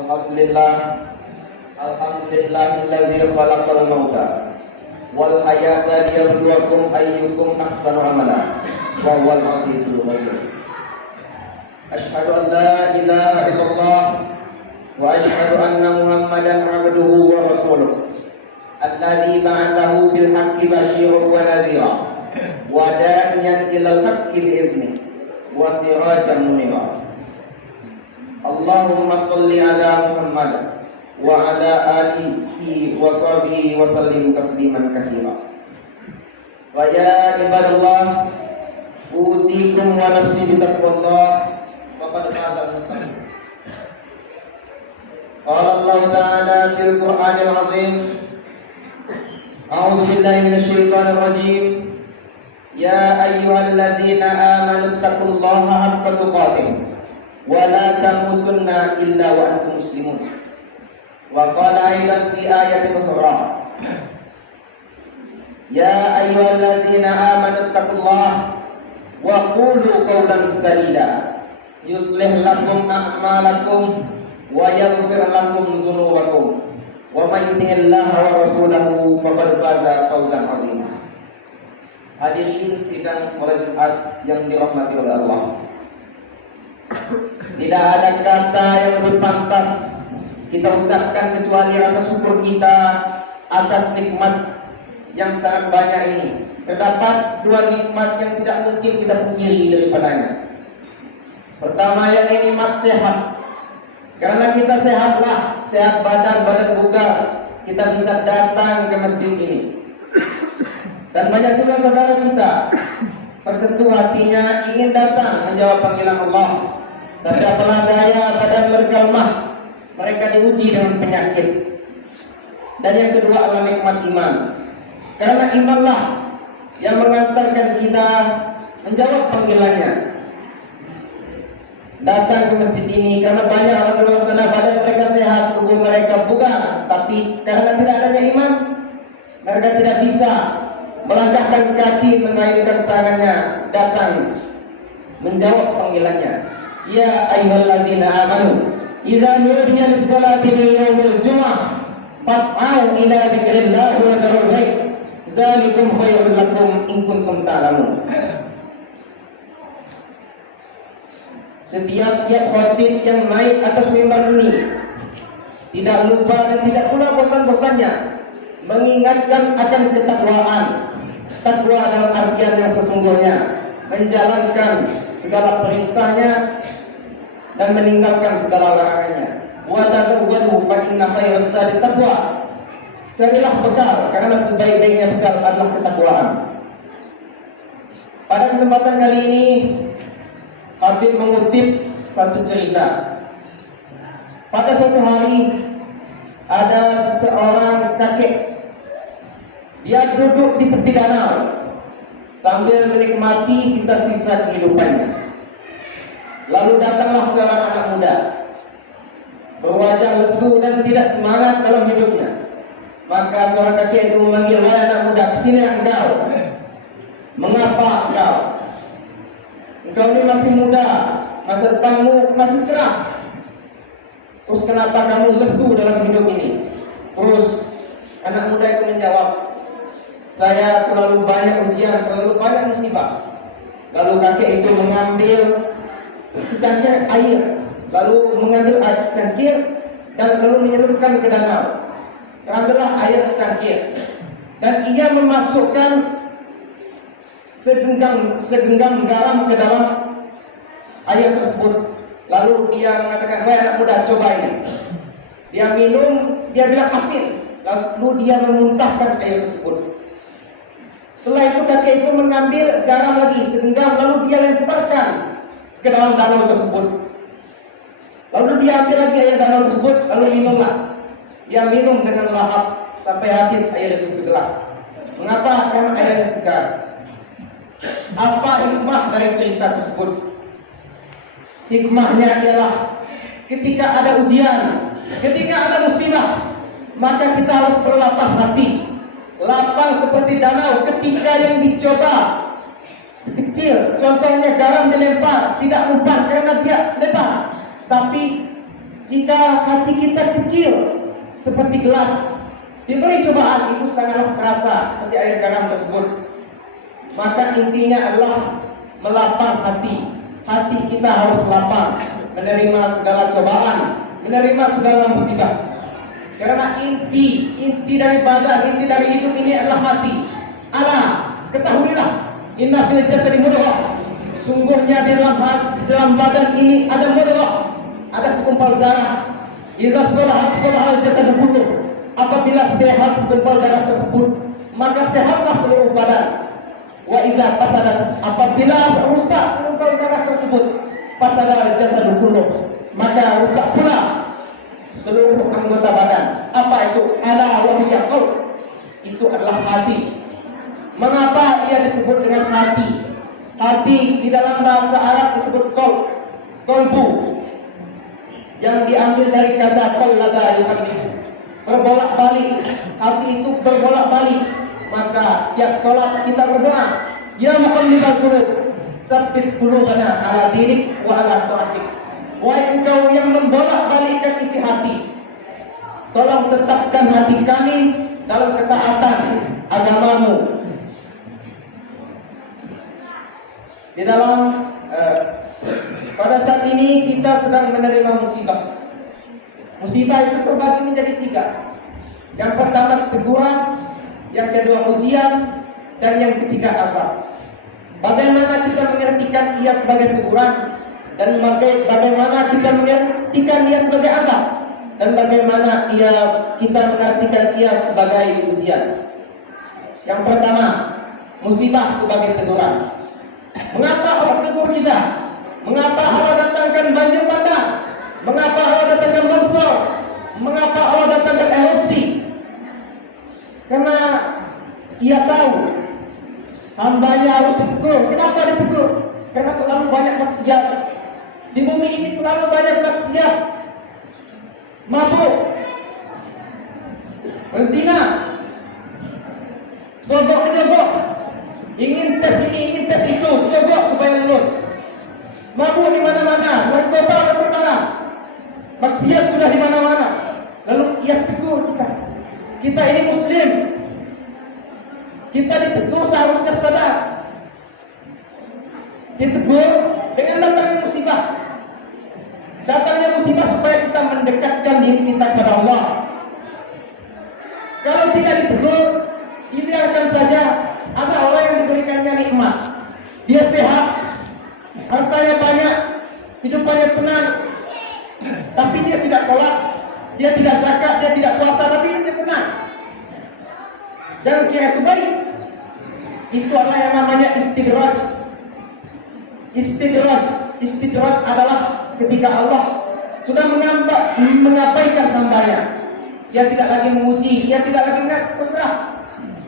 Alhamdulillah, alhamdulillahilladzi khalaqal mauta wal hayata liyabluwakum ayyukum ahsanu amala wa huwal azizul ghafur. Asyhadu an la ilaha illallah wa asyhadu anna Muhammadan abduhu wa rasuluh alladzi ba'athahu bil haqqi basyiran wa nadhira wa da'iyan ilal haqqi bi idznihi wa sirajan munira. Allahumma sholli ala Muhammad wa ala alihi wa sahbihi wa sallim tasliman katsira. Wa ya ibadallah, usikum wa nafsi bi taqwallah faqad fazal muttaqin. Qala Allah ta'ala fil Qur'anil 'azim, a'udzu billahi minasy syaithanir rajim. Ya ayyuhalladzina amanu taqullaha haqqa tuqatih wa la tamutunna illa wa antum muslimun. Wa qala aidan fi ayatin ukhra, ya ayyuhalladzina amanu taqullaha wa qulu qawlan sadida yuslih lakum a'malakum wa yaghfir lakum dzunubakum wa may yuti'illaha wa rasulahu faqad faza fawzan 'azima. Hadirin sidang salat Jumat yang dirahmati oleh Allah, tidak ada kata yang lebih pantas kita ucapkan kecuali rasa syukur kita atas nikmat yang sangat banyak ini. Terdapat dua nikmat yang tidak mungkin kita pungkiri daripadanya. Pertama, yang ini nikmat sehat. Karena kita sehatlah, sehat badan bugar, kita bisa datang ke masjid ini. Dan banyak juga saudara kita tertentu hatinya ingin datang menjawab panggilan Allah, tapi apalah daya badan mereka lemah, mereka diuji dengan penyakit. Dan yang kedua adalah nikmat iman. Karena imanlah yang mengantarkan kita menjawab panggilannya, datang ke masjid ini. Karena banyak orang di luar sana badan mereka sehat, tubuh mereka bugar, tapi karena tidak adanya iman, mereka tidak bisa melangkahkan kaki, mengayunkan tangannya, datang menjawab panggilannya. Ya ayyuhalladzina amanu idza nudiya lis-salati min yaumil jumu'ah fas'au ila dzikrillah wa zarul bait dzalikum khairul lakum in kuntum ta'lamun. Setiap khatib yang naik atas mimbar ini tidak lupa dan tidak pula bosan-bosannya mengingatkan akan ketakwaan. Takwa dalam artian yang sesungguhnya, menjalankan segala perintahnya dan meninggalkan segala larangannya. Wa tazawwadu fa inna khairaz zadi taqwa. Carilah bekal karena sebaik-baiknya bekal adalah ketakwaan. Pada kesempatan kali ini Khatib mengutip satu cerita. Pada suatu hari ada seseorang kakek. Dia duduk di tepi danau sambil menikmati sisa-sisa kehidupannya. Lalu datanglah seorang anak muda berwajah lesu dan tidak semangat dalam hidupnya. Maka seorang kakek itu memanggil, "Wahai anak muda, kesini engkau. Mengapa engkau? Engkau ini masih muda, masa depanmu masih cerah. Terus kenapa kamu lesu dalam hidup ini?" Terus anak muda itu menjawab, "Saya terlalu banyak ujian, terlalu banyak musibah." Lalu kakek itu mengambil secangkir air, lalu mengambil cangkir dan lalu menyelupkan ke danau. Ambillah air secangkir dan ia memasukkan segenggam garam ke dalam air tersebut. Lalu dia mengatakan, "Wahai anak muda, coba ini." Dia minum, dia bilang asin. Lalu dia memuntahkan air tersebut. Setelah itu kakek itu mengambil garam lagi segenggam, lalu dia lemparkan ke dalam danau tersebut. Lalu dia ambil lagi air danau tersebut, lalu minumlah. Dia minum dengan lahap sampai habis air itu segelas. Mengapa? Karena airnya segar. Apa hikmah dari cerita tersebut? Hikmahnya ialah ketika ada ujian, ketika ada musibah, maka kita harus berlapang hati. Lapang seperti danau ketika yang dicoba sekecil, contohnya garam dilempar, tidak mempan karena dia lebar. Tapi Jika hati kita kecil seperti gelas, diberi cobaan itu sangatlah terasa seperti air garam tersebut. Maka intinya adalah melapang hati. Hati kita harus lapang menerima segala cobaan, menerima segala musibah. Karena inti dari badan, inti dari hidup ini adalah hati. Ala, ketahuilah, inna fil jasadi mudghah. Sungguhnya di dalam badan ini ada mudghah, ada segumpal darah. Idza salahat jasadu kulluh. Apabila sehat segumpal darah tersebut, maka sehatlah seluruh badan. Wa idza fasadat, apabila rusak segumpal darah tersebut, fasadal jasadu kulluh, maka rusak pula seluruh anggota badan. Apa itu? Ala wa hiya qalb. Itu adalah hati. Mengapa ia disebut dengan hati? Hati di dalam bahasa Arab disebut qalbu, yang diambil dari kata qallaba yuqallibu, berbolak-balik. Hati itu berbolak-balik. Maka setiap sholat kita berdoa, ya muqallibal qulub, tsabbit qulubana ala dinik wa ala ta'atik. Wahai engkau yang membolak-balikkan isi hati, tolong tetapkan hati kami dalam ketaatan agamamu. Di dalam pada saat ini kita sedang menerima musibah. Musibah itu terbagi menjadi 3. Yang pertama teguran, yang kedua ujian, dan yang ketiga azab. Bagaimana kita mengartikan ia sebagai teguran, dan bagaimana kita mengartikan ia sebagai azab, dan bagaimana kita mengartikan ia sebagai ujian. Yang pertama, musibah sebagai teguran. Mengapa Allah tegur kita? Mengapa Allah datangkan banjir bandang? Mengapa Allah datangkan longsor? Mengapa Allah datangkan erupsi? Karena ia tahu hambanya harus ditegur. Kenapa ditegur? Karena terlalu banyak maksiat. Di bumi ini terlalu banyak maksiat. Mabuk, berzina, sogok menyogok, ingin tes ini, ingin tes itu, sogok supaya lulus. Mabuk di mana-mana, narkoba bertebaran, maksiat sudah di mana-mana. Lalu ia tegur kita. Kita ini muslim. Kita ditegur seharusnya sadar. Ditegur dengan datangnya musibah. Datangnya musibah supaya kita mendekatkan diri kita kepada Allah. Kalau tidak ditegur, dibiarkan saja. Ada orang yang diberikannya nikmat, dia sehat, hartanya banyak, hidupannya tenang, tapi dia tidak sholat, dia tidak zakat, dia tidak puasa, tapi hidupnya tenang. Jangan kira itu baik. Itu adalah yang namanya istidraj. Istidraj adalah ketika Allah sudah mengabaikan hambanya. Dia tidak lagi menguji, dia tidak lagi berserah.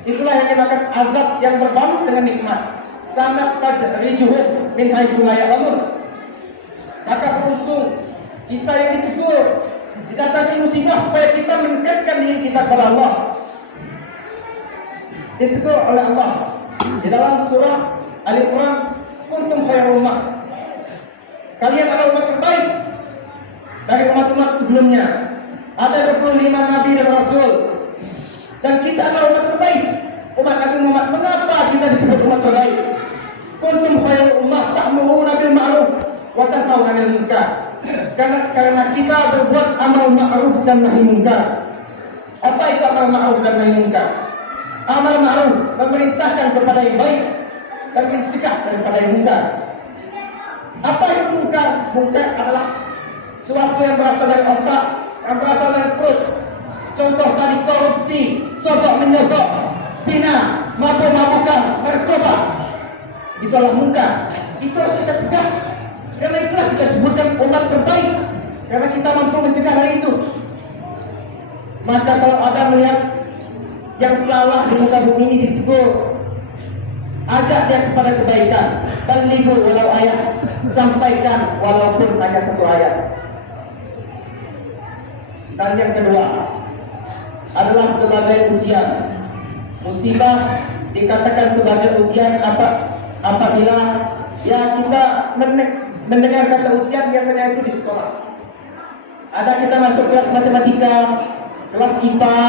Itulah yang dinamakan azab yang berbalut dengan nikmat. Sanastadrijuhum min haitsu la ya'lamun. Maka beruntung kita yang ditegur, didatangi musibah supaya kita mendekatkan diri kita kepada Allah. Ditegur oleh Allah di dalam surah Al-Quran, kuntum khairu ummah. Kalian adalah umat terbaik dari umat-umat sebelumnya. Ada 25 nabi dan rasul, dan kita adalah umat terbaik, umat Nabi Muhammad. Mengapa kita disebut umat terbaik? Kuntum khairu ummah ta'muruna bil ma'ruf wa tanhauna 'anil munkar. Karena kita berbuat amal ma'ruf dan nahi munkar. Apa itu amal ma'ruf dan nahi munkar? Amal ma'ruf memerintahkan kepada yang baik dan mencegah daripada yang munkar. Apa itu munkar? Munkar adalah sesuatu yang berasal dari otak, yang berasal dari perut. Contoh tadi korupsi, sogok menyogok, zina, mabuk-mabukan, narkoba. Itu adalah munkar. Itu harus kita cegah. Karena itulah kita sebutkan umat terbaik, karena kita mampu mencegah dari itu. Maka kalau ada melihat yang salah di muka bumi ini ditegur, ajak dia kepada kebaikan. Balighu walau ayat, sampaikan walaupun hanya 1 ayat. Dan yang kedua adalah sebagai ujian. Musibah dikatakan sebagai ujian apabila ya kita mendengar kata ujian biasanya itu di sekolah. Ada kita masuk kelas matematika, kelas IPA,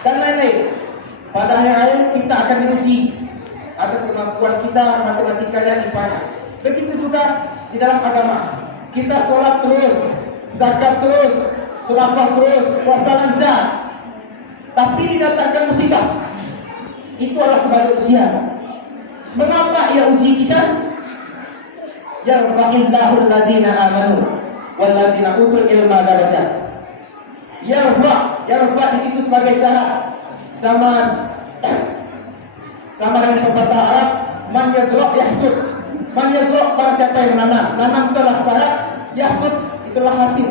dan lain-lain. Pada akhir kita akan diuji atas kemampuan kita matematikanya, IPA-nya. Begitu juga di dalam agama. Kita sholat terus, zakat terus, sedekah terus, puasa lancar. Tapi didatangkan musibah. Itu adalah sebagai ujian. Mengapa ia uji kita? Yarfa'illahu allazina amanu wallazina utul ilma darajat. Yarfa di situ sebagai syarat. Sama dengan pepatah Arab, man yazra' yahsud. Man yazra' para siapa yang menanam. Nanam itulah syarat, yahsud itulah hasil.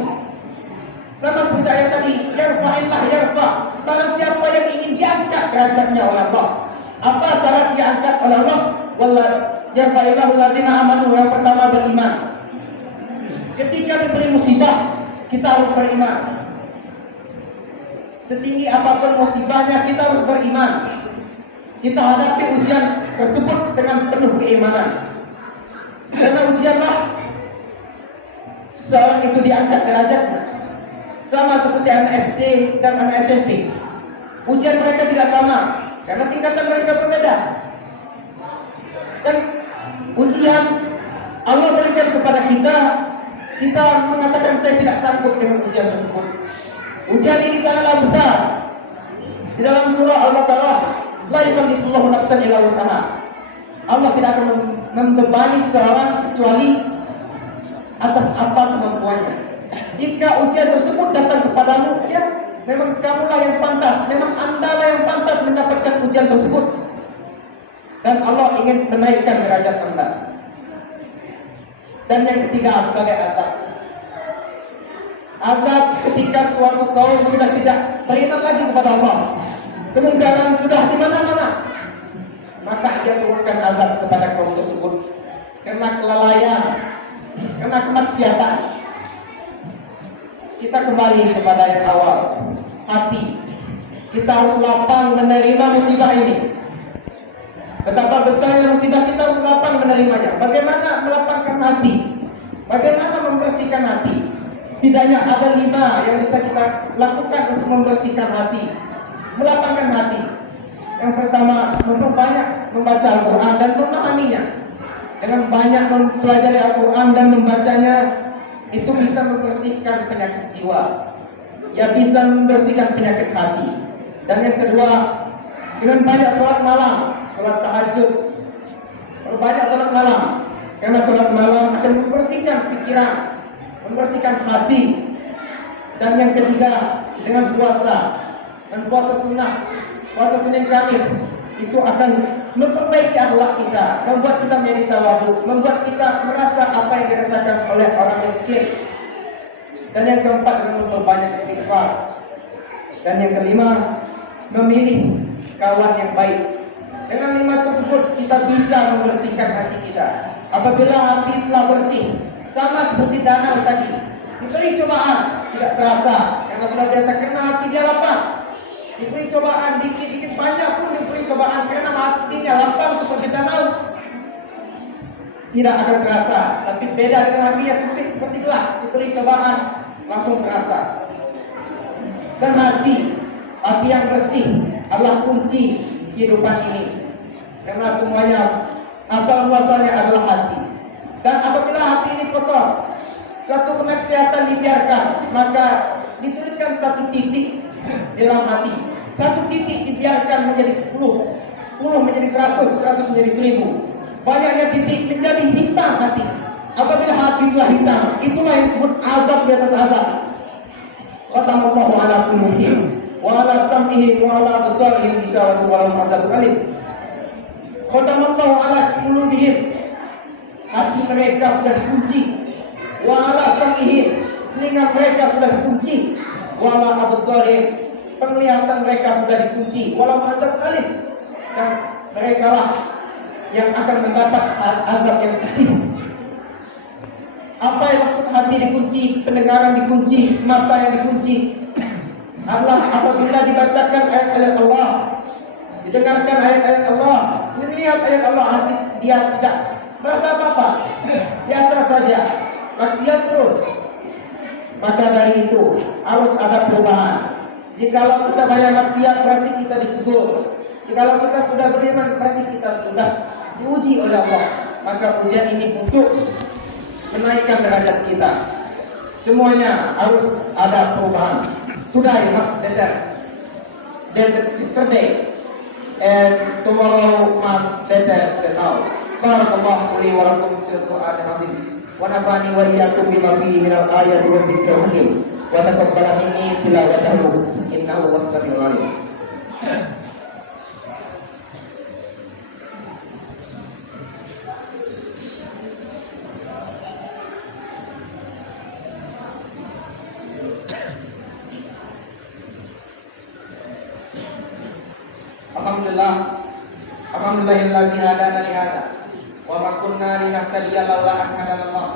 Sama seperti ayat tadi, yarfa'illah yarfa'. Barang siapa yang ingin diangkat derajatnya oleh Allah. Apa syarat diangkat oleh Allah? Yarfa'illahu allazina amanu, yang pertama beriman. Ketika diberi musibah, kita harus beriman. Setinggi apapun musibahnya, kita harus beriman. Kita hadapi ujian tersebut dengan penuh keimanan. Karena ujianlah seorang itu diangkat derajatnya. Sama seperti anak SD dan anak SMP. Ujian mereka tidak sama karena tingkatan mereka berbeda. Dan ujian Allah berikan kepada kita, kita mengatakan saya tidak sanggup dengan ujian tersebut. Ujian ini sangatlah besar. Di dalam surah Al-Baqarah, la yukallifullahu nafsan illa wus'aha. Allah tidak akan membebani seorang kecuali atas apa kemampuannya. Jika ujian tersebut datang kepadamu, ya memang kamulah yang pantas, memang andalah yang pantas mendapatkan ujian tersebut. Dan Allah ingin menaikkan derajat Anda. Dan yang ketiga sebagai azab. Azab ketika suatu kaum sudah tidak beriman lagi kepada Allah, kemungkaran sudah di mana-mana, maka ia turunkan azab kepada kaum tersebut karena kelalaian, karena kemaksiatan. Kita kembali kepada yang awal, hati. Kita harus lapang menerima musibah ini. Betapa besarnya musibah, kita harus lapang menerimanya. Bagaimana melapangkan hati? Bagaimana membersihkan hati? Setidaknya ada 5 yang bisa kita lakukan untuk membersihkan hati, melapangkan hati. Yang pertama, memperbanyak membaca Al-Quran dan memahaminya. Dengan banyak mempelajari Al-Quran dan membacanya, itu bisa membersihkan penyakit jiwa, ya bisa membersihkan penyakit hati. Dan yang kedua, dengan banyak sholat malam, sholat tahajud, berbanyak sholat malam, karena sholat malam akan membersihkan pikiran, membersihkan hati. Dan yang ketiga, dengan puasa, dan puasa sunnah, puasa Senin Kamis, itu akan memperbaiki akhlak kita, membuat kita menjadi tawadhu, membuat kita merasa apa yang dirasakan oleh orang miskin. Dan yang keempat, dengan memperbanyak istighfar. Dan yang kelima, memilih kawan yang baik. Dengan 5 tersebut kita bisa membersihkan hati kita. Apabila hati telah bersih, sama seperti danau tadi, diberi cobaan tidak terasa karena sudah biasa, karena hati dia lapang. Diberi cobaan dikit-dikit, banyak pun diberi cobaan karena hatinya lapang seperti danau, tidak akan terasa. Tapi beda dengan hatinya sempit seperti gelas, diberi cobaan langsung terasa. Dan hati yang bersih adalah kunci kehidupan ini, karena semuanya asal muasalnya adalah hati. Dan apabila hati ini kotor, satu kemaksiatan dibiarkan, maka dituliskan 1 titik dalam hati. 1 titik dibiarkan menjadi 10, 10 menjadi 100, 100 menjadi 1000. Banyaknya titik menjadi hitam hati. Apabila hati telah hitam, itulah yang disebut azab di atas azab. Khatamallahu ala qulubihim wa ala sam'ihim wa ala absarihim ghishawatun wa lahum azabun alim. Khatamallahu ala qulubihim, hati mereka sudah dikunci. Wa ala sam'ihim, telinga mereka sudah dikunci. Wa ala absarihim, penglihatan mereka sudah dikunci. Walau azab alim, dan mereka lah yang akan mendapat azab yang pedih. Apa yang maksud hati dikunci, pendengaran dikunci, mata yang dikunci adalah apabila dibacakan ayat-ayat Allah, didengarkan ayat-ayat Allah, melihat ayat Allah, hati dia tidak merasa apa-apa, biasa saja, maksiat terus. maka dari itu harus ada perubahan. Jikalau kita banyak maksiat berarti kita ditegur. Jikalau kita sudah beriman berarti kita sudah diuji oleh Allah. Maka ujian ini untuk menaikkan derajat kita. Semuanya harus ada perubahan. Today must better than yesterday, and tomorrow must better than now. Barakallahu li wa lakum fil Qur'anil azim. Wa nafa'ani wa iyyakum bima fihi minal ayati wa dzikril hakim. Wa taqabbala minni tilawatahu innahu was-sami'ul 'alim. Alhamdulillahilladzi hadana li hada wa ma kunna linahtadiya laula an hadanallah.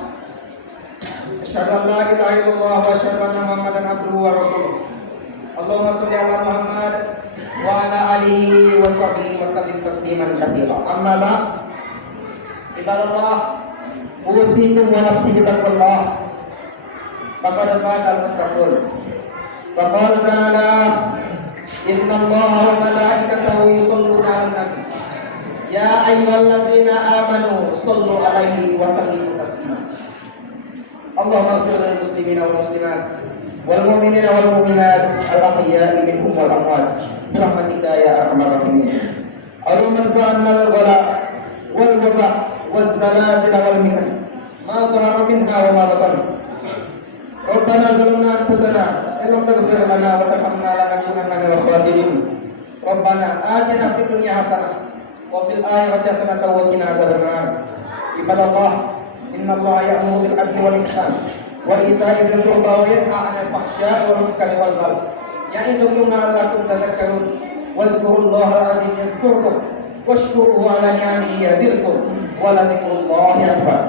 Asyhadu an la ilaha illallah wa asyhadu anna Muhammadan abduhu wa rasuluh. Allahumma shalli ala Muhammad wa ala alihi wa sahbihi wa sallim tasliman katsira. Amma ba'd. Ibadallah, usikum wa nafsi bittaqwallah. Faqad qala al-muttaqun. Faqala ta'ala inna Allaha wa malaikatahu yusholluna 'alan nabi. Ya ayyuhalladzina amanu shallu 'alaihi wa sallimu taslima. Allahumma ighfir lil muslimina wal muslimat wal mu'minina wal mu'minat al ahya'i minhum wal amwat bi rahmatika ya arhamar rahimin. Allahumma irfa'na al-ghala wal waba waz zalazil wal mihan ma dhahara minha wa ma batan. Rabbana zalamna anfusana illam taghfir lana wa tarhamna lanakunanna minal khasirin. Rabbana atina fid dunya hasanah wa fil akhirati hasanatan wa qina adzabannar. Ibadallah, innallaha ya'muru bil 'adli wal ihsan wa ita'i dzil qurba wa yanha 'anil fahsya'i wal munkari wal baghi. Ya'idzukum la'allakum tadhakkarun. Wazkurullaha al-'azim yazkurkum washkuruhu 'ala ni'amihi yazidkum wa la dzikrullahi akbar.